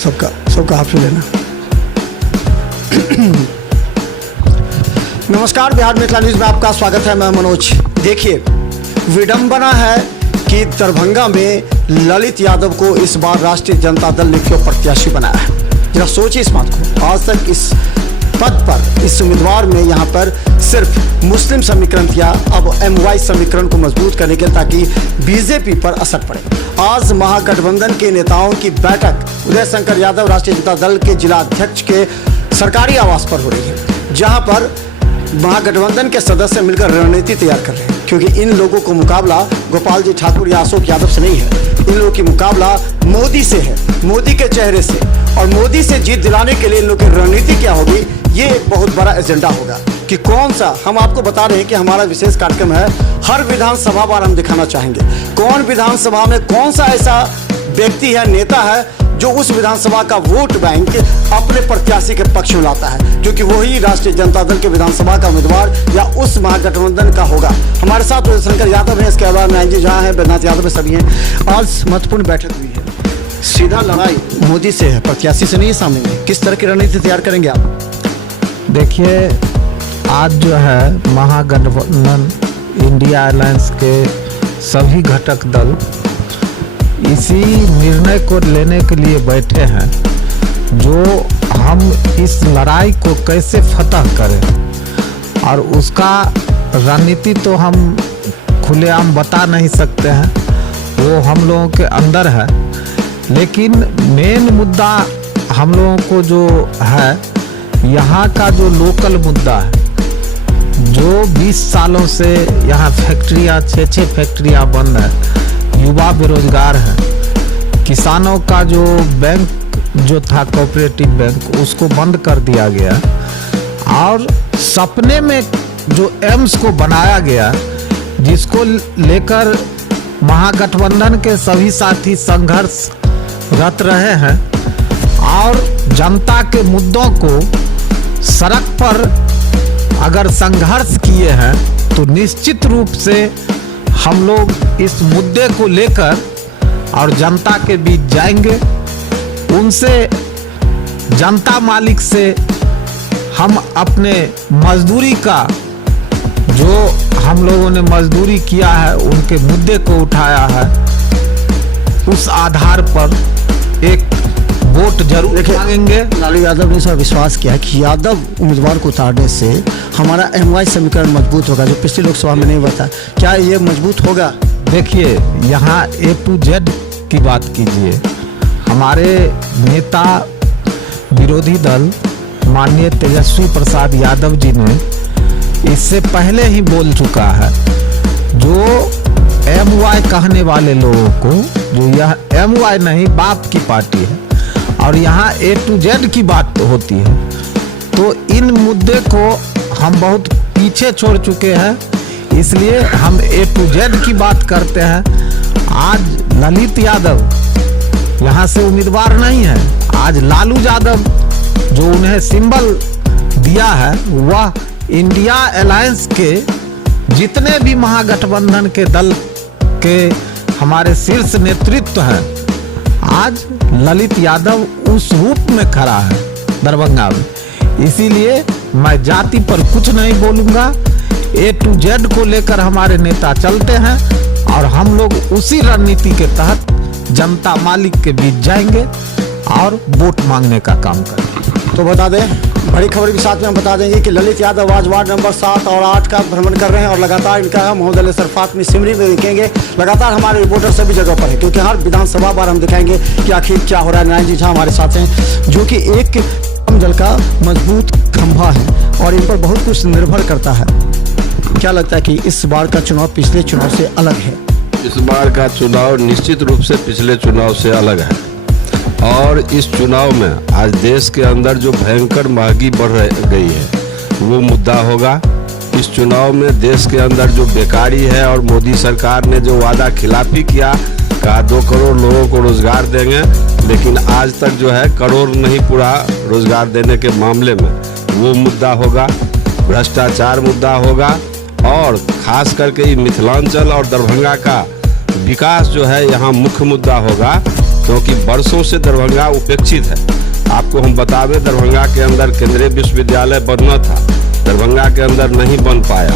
सबका हाथ लेना। नमस्कार, बिहार मिथिला न्यूज में आपका स्वागत है। मैं मनोज। देखिए, विडंबना है कि दरभंगा में ललित यादव को इस बार राष्ट्रीय जनता दल ने क्यों प्रत्याशी बनाया है। जरा सोचिए इस बात को। आज तक इस पद पर, इस उम्मीदवार में यहाँ पर सिर्फ मुस्लिम समीकरण किया, अब MY समीकरण को मजबूत करने के लिए ताकि बीजेपी पर असर पड़े। आज महागठबंधन के नेताओं की बैठक उदय शंकर यादव राष्ट्रीय जनता दल के जिला अध्यक्ष के सरकारी आवास पर हो रही है, जहां पर महागठबंधन के सदस्य मिलकर रणनीति तैयार कर रहे हैं, क्योंकि इन लोगों को मुकाबला गोपाल जी ठाकुर या अशोक यादव से नहीं है। इन लोगों की मुकाबला मोदी से है, मोदी के चेहरे से, और मोदी से जीत दिलाने के लिए इन लोगों की रणनीति क्या होगी, ये एक बहुत बड़ा एजेंडा होगा कि कौन सा। हम आपको बता रहे हैं कि हमारा विशेष कार्यक्रम है, हर विधानसभा बार हम दिखाना चाहेंगे कौन विधानसभा में कौन सा ऐसा व्यक्ति है, नेता है, जो उस विधानसभा का वोट बैंक अपने प्रत्याशी के पक्ष में लाता है, जो कि वही राष्ट्रीय जनता दल के विधानसभा का उम्मीदवार या उस महागठबंधन का होगा। हमारे साथ उदय शंकर यादव है, इसके अलावा नारायण जी जहाँ है, बैद्यनाथ यादव है, सभी हैं। आज महत्वपूर्ण बैठक हुई है, सीधा लड़ाई मोदी से है, प्रत्याशी से नहीं सामने। किस तरह की रणनीति तैयार करेंगे आप? देखिए, आज जो है महागठबंधन इंडिया अलायंस के सभी घटक दल इसी निर्णय को लेने के लिए बैठे हैं, जो हम इस लड़ाई को कैसे फतह करें, और उसका रणनीति तो हम खुलेआम बता नहीं सकते हैं, वो हम लोगों के अंदर है। लेकिन मेन मुद्दा हम लोगों को जो है, यहाँ का जो लोकल मुद्दा है, जो 20 सालों से यहाँ फैक्ट्रियाँ 6 फैक्ट्रियाँ बंद है, युवा बेरोजगार है, किसानों का जो बैंक जो था कोऑपरेटिव बैंक, उसको बंद कर दिया गया, और सपने में जो एम्स को बनाया गया, जिसको लेकर महागठबंधन के सभी साथी संघर्षरत रहे हैं, और जनता के मुद्दों को सड़क पर अगर संघर्ष किए हैं, तो निश्चित रूप से हम लोग इस मुद्दे को लेकर और जनता के बीच जाएंगे। उनसे, जनता मालिक से हम अपने मजदूरी का, जो हम लोगों ने मजदूरी किया है, उनके मुद्दे को उठाया है, उस आधार पर एक वोट जरूर मांगेंगे। लालू यादव ने सर विश्वास किया कि यादव उम्मीदवार को उतारने से हमारा MY समीकरण मजबूत होगा, जो पिछली लोकसभा में नहीं हुआ था। क्या ये मजबूत होगा? देखिए, यहाँ A to Z की बात कीजिए। हमारे नेता विरोधी दल माननीय तेजस्वी प्रसाद यादव जी ने इससे पहले ही बोल चुका है, जो MY कहने वाले लोगों को, जो यह MY नहीं बाप की पार्टी है, और यहाँ A to Z की बात होती है, तो इन मुद्दे को हम बहुत पीछे छोड़ चुके हैं, इसलिए हम A to Z की बात करते हैं। आज ललित यादव यहाँ से उम्मीदवार नहीं है, आज लालू यादव जो उन्हें सिंबल दिया है, वह इंडिया अलायंस के जितने भी महागठबंधन के दल के हमारे शीर्ष नेतृत्व हैं, आज ललित यादव उस रूप में खड़ा है दरभंगा में। इसीलिए मैं जाति पर कुछ नहीं बोलूंगा। A to Z को लेकर हमारे नेता चलते हैं, और हम लोग उसी रणनीति के तहत जनता मालिक के बीच जाएंगे और वोट मांगने का काम करेंगे। तो बता दें, बड़ी खबर के साथ में हम बता देंगे कि ललित यादव आज वार्ड नंबर 7 और 8 का भ्रमण कर रहे हैं, और लगातार इनका मोहम्मद सरफात में सिमरी में दिखेंगे। लगातार हमारे रिपोर्टर सभी जगह पर है, क्योंकि हर विधानसभा बार हम दिखाएंगे कि आखिर क्या हो रहा है। नारायण जी झा हमारे साथ हैं, जो कि एक जल का मजबूत खंभा है, और इन पर बहुत कुछ निर्भर करता है। क्या लगता है कि इस बार का चुनाव पिछले चुनाव से अलग है? इस बार का चुनाव निश्चित रूप से पिछले चुनाव से अलग है, और इस चुनाव में आज देश के अंदर जो भयंकर महंगी बढ़ गई है, वो मुद्दा होगा। इस चुनाव में देश के अंदर जो बेकारी है, और मोदी सरकार ने जो वादा खिलाफी किया, कहा 2 करोड़ लोगों को रोजगार देंगे, लेकिन आज तक जो है करोड़ नहीं पूरा रोजगार देने के मामले में, वो मुद्दा होगा। भ्रष्टाचार मुद्दा होगा, और खास करके मिथिलांचल और दरभंगा का विकास जो है यहाँ मुख्य मुद्दा होगा। क्योंकि बरसों से दरभंगा उपेक्षित है। आपको हम बता दें, दरभंगा के अंदर केंद्रीय विश्वविद्यालय बनना था, दरभंगा के अंदर नहीं बन पाया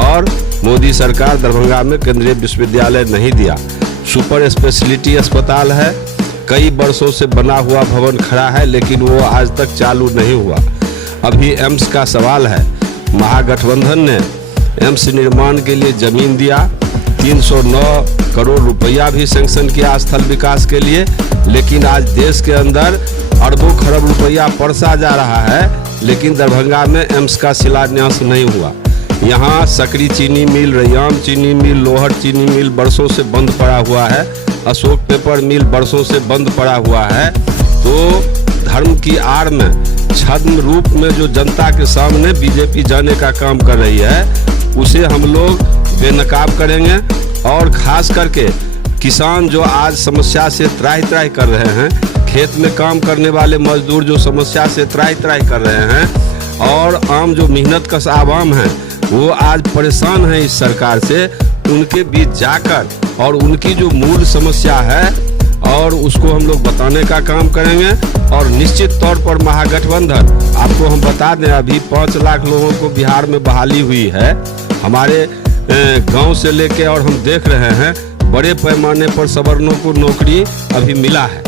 और मोदी सरकार दरभंगा में केंद्रीय विश्वविद्यालय नहीं दिया। सुपर स्पेशलिटी अस्पताल है, कई वर्षों से बना हुआ भवन खड़ा है, लेकिन वो आज तक चालू नहीं हुआ। अभी एम्स का सवाल है, महागठबंधन ने एम्स निर्माण के लिए जमीन दिया, 309 करोड़ रुपया भी सैंक्शन किया स्थल विकास के लिए, लेकिन आज देश के अंदर अरबों खरब रुपया परसा जा रहा है, लेकिन दरभंगा में एम्स का शिलान्यास नहीं हुआ। यहाँ सकरी चीनी मिल, रैयाम चीनी मिल, लोहट चीनी मिल वर्षों से बंद पड़ा हुआ है, अशोक पेपर मिल वर्षों से बंद पड़ा हुआ है। तो धर्म की आड़ में छद्म रूप में जो जनता के सामने बीजेपी जाने का काम कर रही है, उसे हम लोग बेनकाब करेंगे। और खास करके किसान जो आज समस्या से त्राहि त्राहि कर रहे हैं, खेत में काम करने वाले मजदूर जो समस्या से त्राहि त्राहि कर रहे हैं, और आम जो मेहनतकश आवाम है वो आज परेशान है इस सरकार से, उनके बीच जाकर और उनकी जो मूल समस्या है और उसको हम लोग बताने का काम करेंगे। और निश्चित तौर पर महागठबंधन, आपको हम बता दें, अभी 5 लाख लोगों को बिहार में बहाली हुई है हमारे गांव से लेके, और हम देख रहे हैं बड़े पैमाने पर सवर्णों को नौकरी अभी मिला है,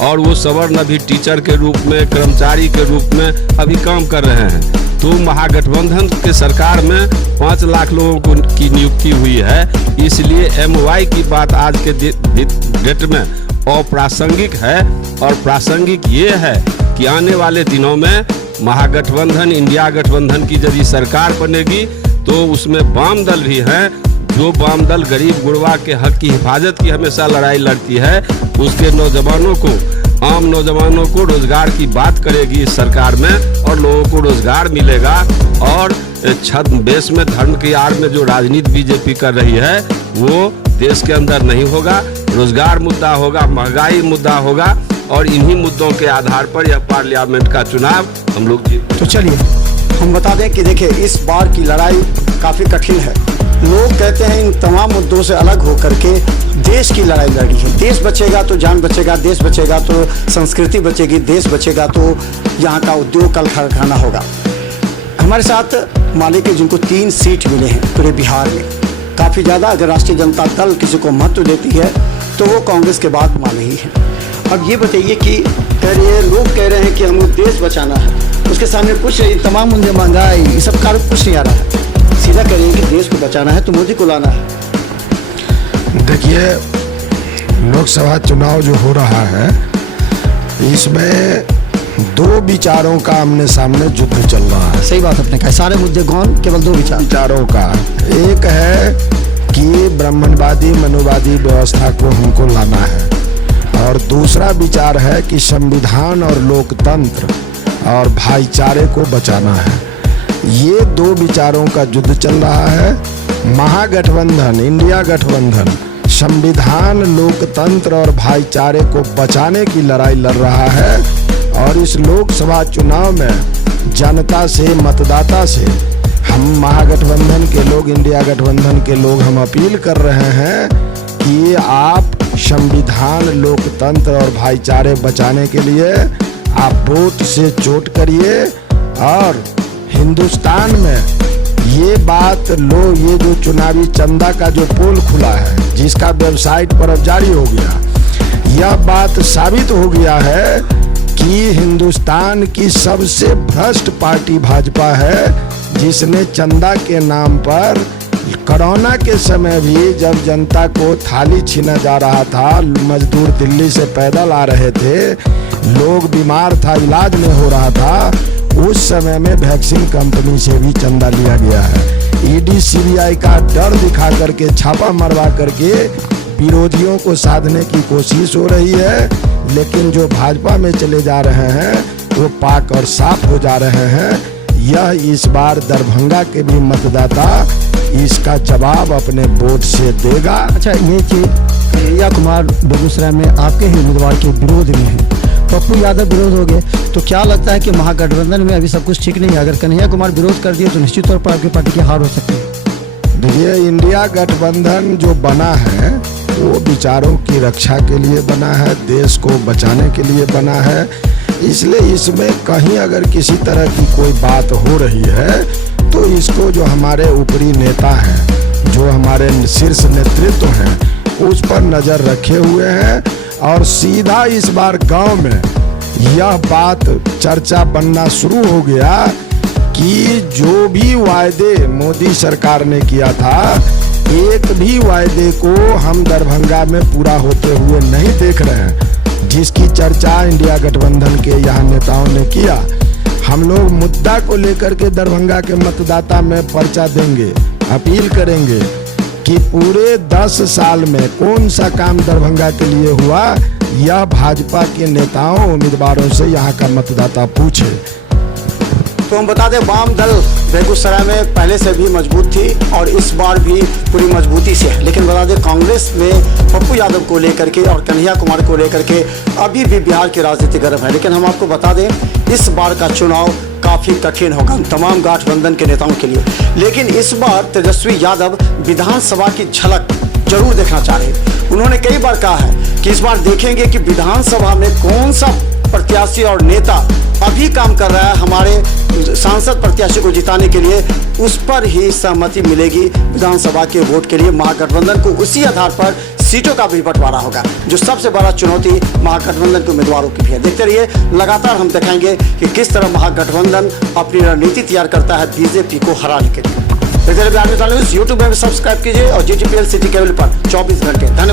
और वो सवर्ण अभी टीचर के रूप में, कर्मचारी के रूप में अभी काम कर रहे हैं। तो महागठबंधन के सरकार में 5 लाख लोगों को की नियुक्ति हुई है, इसलिए MY की बात आज के डेट में अप्रासंगिक है। और प्रासंगिक ये है कि आने वाले दिनों में महागठबंधन, इंडिया गठबंधन की यदि सरकार बनेगी तो उसमें वाम दल भी हैं, जो वाम दल गरीब गुरबा के हक की हिफाजत की हमेशा लड़ाई लड़ती है, उसके नौजवानों को, आम नौजवानों को रोजगार की बात करेगी इस सरकार में, और लोगों को रोजगार मिलेगा। और छद्म बेस में धर्म की आड़ में जो राजनीति बीजेपी कर रही है वो देश के अंदर नहीं होगा। रोजगार मुद्दा होगा, महंगाई मुद्दा होगा, और इन्हीं मुद्दों के आधार पर यह पार्लियामेंट का चुनाव हम लोग जीत। तो चलिए हम बता दें कि देखिए, इस बार की लड़ाई काफ़ी कठिन है। लोग कहते हैं इन तमाम मुद्दों से अलग होकर के देश की लड़ाई लड़ी है। देश बचेगा तो जान बचेगा, देश बचेगा तो संस्कृति बचेगी, देश बचेगा तो यहाँ का उद्योग कल कारखाना होगा। हमारे साथ मालिक है जिनको 3 सीट मिले हैं पूरे बिहार में, काफ़ी ज़्यादा। अगर राष्ट्रीय जनता दल किसी को महत्व देती है तो वो कांग्रेस के बाद माले ही है। अब ये बताइए कि लोग कह रहे हैं कि हमको देश बचाना है, उसके सामने कुछ तमाम मुद्दे, महंगाई, ये सब कारण कुछ नहीं आ रहा है। सीधा कह रहे हैं कि देश को बचाना है तो मोदी को लाना है। देखिए, लोकसभा चुनाव जो हो रहा है इसमें 2 विचारों का आमने सामने युद्ध चल रहा है। सही बात आपने कहा, सारे मुद्दे गौन, केवल 2 विचारों का। एक है कि ब्राह्मणवादी मनुवादी व्यवस्था को हमको लाना है, और दूसरा विचार है कि संविधान और लोकतंत्र और भाईचारे को बचाना है। ये 2 विचारों का युद्ध चल रहा है। महागठबंधन, इंडिया गठबंधन संविधान, लोकतंत्र और भाईचारे को बचाने की लड़ाई लड़ रहा है। और इस लोकसभा चुनाव में जनता से, मतदाता से हम महागठबंधन के लोग, इंडिया गठबंधन के लोग हम अपील कर रहे हैं कि आप संविधान, लोकतंत्र और भाईचारे बचाने के लिए आप वोट से चोट करिए। और हिंदुस्तान में ये बात ये जो चुनावी चंदा का जो पोल खुला है, जिसका वेबसाइट पर अब जारी हो गया, यह बात साबित हो गया है कि हिंदुस्तान की सबसे भ्रष्ट पार्टी भाजपा है, जिसने चंदा के नाम पर कोरोना के समय भी जब जनता को थाली छीना जा रहा था, मजदूर दिल्ली से पैदल आ रहे थे, लोग बीमार था, इलाज नहीं हो रहा था, उस समय में वैक्सीन कंपनी से भी चंदा लिया गया है। ईडी सीबीआई का डर दिखा करके, छापा मरवा करके विरोधियों को साधने की कोशिश हो रही है। लेकिन जो भाजपा में चले जा रहे हैं वो पाक और साफ हो जा रहे हैं। यह इस बार दरभंगा के भी मतदाता इसका जवाब अपने वोट से देगा। अच्छा, ये चीज कन्हैया कुमार बेगूसराय में आपके ही उम्मीदवार के विरोध में है, पप्पू यादव विरोध हो गए, तो क्या लगता है कि महागठबंधन में अभी सब कुछ ठीक नहीं है? अगर कन्हैया कुमार विरोध कर दिए तो निश्चित तौर पर आपकी पार्टी की हार हो सकती है। देखिए, इंडिया गठबंधन जो बना है वो विचारों की रक्षा के लिए बना है, देश को बचाने के लिए बना है। इसलिए इसमें कहीं अगर किसी तरह की कोई बात हो रही है तो इसको जो हमारे ऊपरी नेता हैं, जो हमारे शीर्ष नेतृत्व हैं, उस पर नज़र रखे हुए हैं। और सीधा इस बार गांव में यह बात चर्चा बनना शुरू हो गया कि जो भी वायदे मोदी सरकार ने किया था, एक भी वायदे को हम दरभंगा में पूरा होते हुए नहीं देख रहे हैं, जिसकी चर्चा इंडिया गठबंधन के यहाँ नेताओं ने किया। हम लोग मुद्दा को लेकर के दरभंगा के मतदाता में पर्चा देंगे, अपील करेंगे कि पूरे 10 साल में कौन सा काम दरभंगा के लिए हुआ, यह भाजपा के नेताओं उम्मीदवारों से यहाँ का मतदाता पूछे। तो हम बता दें, वाम दल बेगूसराय में पहले से भी मजबूत थी और इस बार भी पूरी मजबूती से है। लेकिन बता दें, कांग्रेस में पप्पू यादव को लेकर के और कन्हैया कुमार को लेकर के अभी भी बिहार की राजनीति गर्म है। लेकिन हम आपको बता दें, इस बार का चुनाव काफ़ी कठिन होगा तमाम गठबंधन के नेताओं के लिए। लेकिन इस बार तेजस्वी यादव विधानसभा की झलक जरूर देखना चाह रहे हैं। उन्होंने कई बार कहा है कि इस बार देखेंगे कि विधानसभा में कौन सा प्रत्याशी और नेता अभी काम कर रहा है हमारे सांसद प्रत्याशी को जिताने के लिए, उस पर ही सहमति मिलेगी विधानसभा के वोट के लिए। महागठबंधन को उसी आधार पर सीटों का भी बंटवारा होगा, जो सबसे बड़ा चुनौती महागठबंधन के उम्मीदवारों की भी है। देखते रहिए, लगातार हम दिखाएंगे कि किस तरह महागठबंधन अपनी रणनीति तैयार करता है बीजेपी को हराने के लिए। देखते रहिए बिहार न्यूज़ यूट्यूब में सब्सक्राइब कीजिए और GTPL सिटी केबल पर 24 घंटे। धन्यवाद।